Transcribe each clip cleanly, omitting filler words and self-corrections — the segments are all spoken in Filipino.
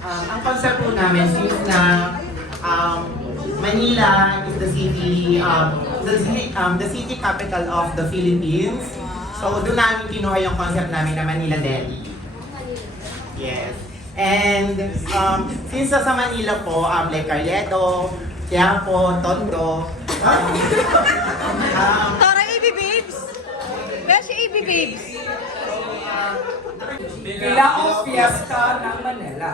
Ang concept po namin since na Manila is the city capital of the Philippines. So doon namin kinuha yung concept namin na Manila Delhi. Yes. And since sa Manila po, like Carriedo, Quiapo, Tondo, Tara, AB Babes! Where's si AB Babes? Ilaong Fiesta ng Manila.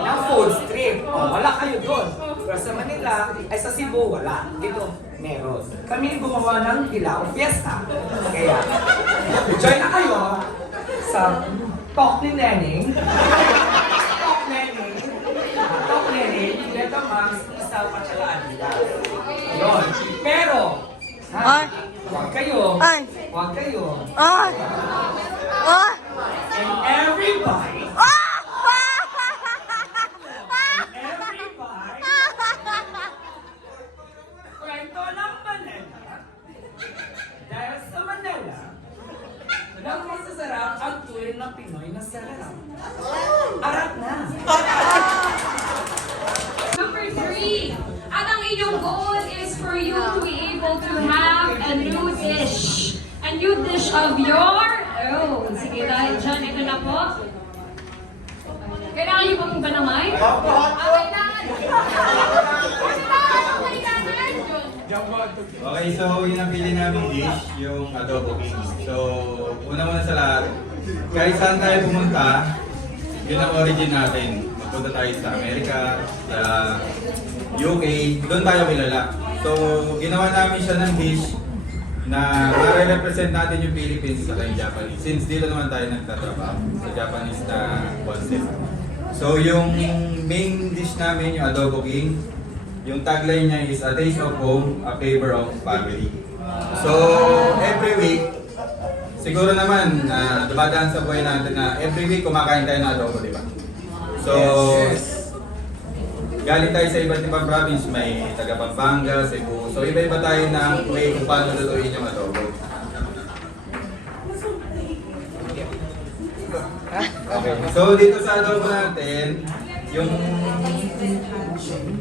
Ng food street. Wala kayo doon. Pero sa Manila, ay sa Cebu, wala. Dito, meron. Kami gumawa ng Ilaong Fiesta. Kaya, join na kayo sa Talk ni Neneng. Talk Neneng. Talk Neneng. Leto Max, isa pa siya Adila. Yun. Pero, Ay! huwag kayo. Ay! Huwag kayo. Ay! Ay! And everybody. Kwento ng Manila. Dahil sa Manila, nang masasarap ang tuwin ng Pinoy na sarap. Arat na! Number 3, at ang inyong goal is for you to be able to have a new dish. A new dish of your own. Sige, dahil dyan, ito na po. Kailangan niyo pong ba ng mic? Kailangan. Okay, so yung napili namin dish, yung adobo king. So, una-una sa lahat, kahit saan tayo pumunta, yun ang origin natin. Magpunta tayo sa Amerika, sa UK, doon tayo kilala. So, ginawa namin siya ng dish na ma-represent natin yung Philippines sa yung Japanese. Since dito naman tayo nagtatrabaho sa Japanese na concept. So, yung main dish namin, yung adobo king, yung tagline niya is a taste of home, a flavor of family. So, every week, siguro naman na dumadaan sa buhay natin na every week kumakain tayo ng adobo, di ba? So, galing tayo sa iba't ibang province, may taga Pampanga, Cebu. So, iba-iba tayo ng way kung paano lutuin yung adobo. Okay. So, dito sa adobo natin, yung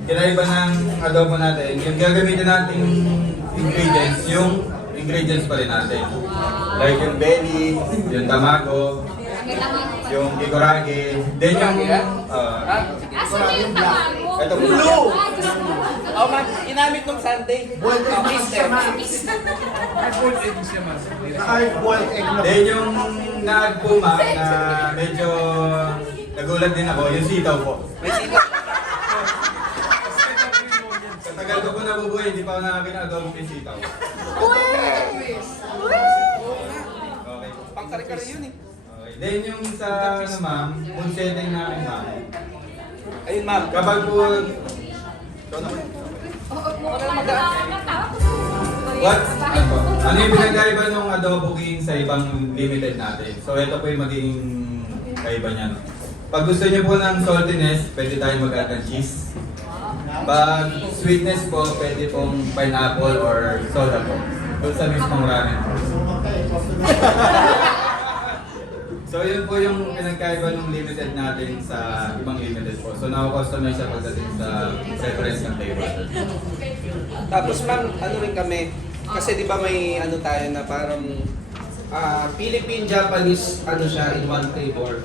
kinaiba ng adobo natin, yung gagamitin nating ingredients, yung ingredients pa rin natin. Like yung belly, yung tamago, yung kikorage, then yung Asan na yung tamago? ito blue! Oh, man, inamit nung Sunday. boiled egg siya, ma'am. Boiled egg na. Then yung naagpuma na medyo nagulat din ako, yung sitaw po. May sino? Sa tagal ko po nabubuhay, hindi pa ako nakakita ng adobo yung sitaw. Okay. Pang-kare-kare yun eh. Okay. Then yung sa ano ma'am, food setting namin ma'am. Ayun, ma'am. Kapag po, what? Ano po? Ano yung pinagkaiba ng adobo king sa ibang limited natin? So ito po yung magiging kaiba niya. No? Pag gusto niyo po ng saltiness, pwede tayo mag-add ng cheese. Pag sweetness po, pwede pong pineapple or soda po. Doon sa mismong ramen. So yun po yung pinagkaiba ng limited natin sa ibang limited po. So nako-customize siya pagdating sa preference ng flavor. Tapos ma'am, ano rin kami, kasi di ba may ano tayo na parang Philippine, Japanese, ano siya, in one flavor.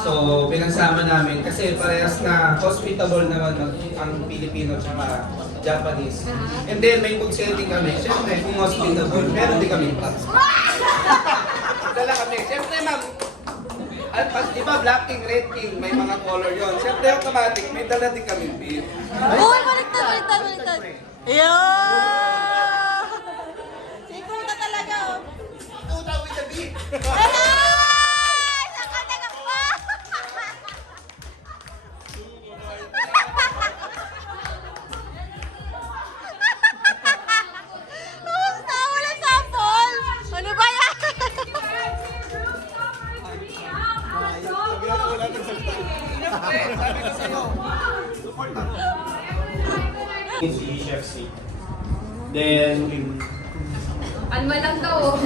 So, pinagsama namin kasi parehas na hospitable naman ang Filipino tsaka Japanese. And then may food setting kami. Siyempre, kung hospitable, meron din kami props. Dala kami. Siyempre ma'am, at pag di ba black king, red king, may mga color yon. Siyempre automatic, may dala din kami beef. Uy, baliktad! Ayan! Si Kuta talaga, oh. Tuta with the beef. Ay! Saka taga pa! Kamusta? Wala sample? Ano ba yan? Si Chef C. Then, Alma lang daw.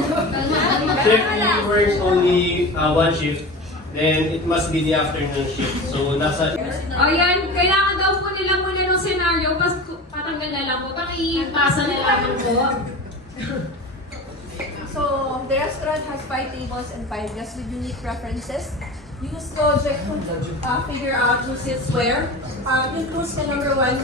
Chef E works only one shift. then it must be the afternoon shift. So nasa Ayan, kailangan daw po nila muna ng senaryo, patanggal na lang po, pakipasa na lang po. So, the restaurant has 5 tables and 5 guests with unique preferences. Use logic to figure out who sits where. Yung clues ka number 1.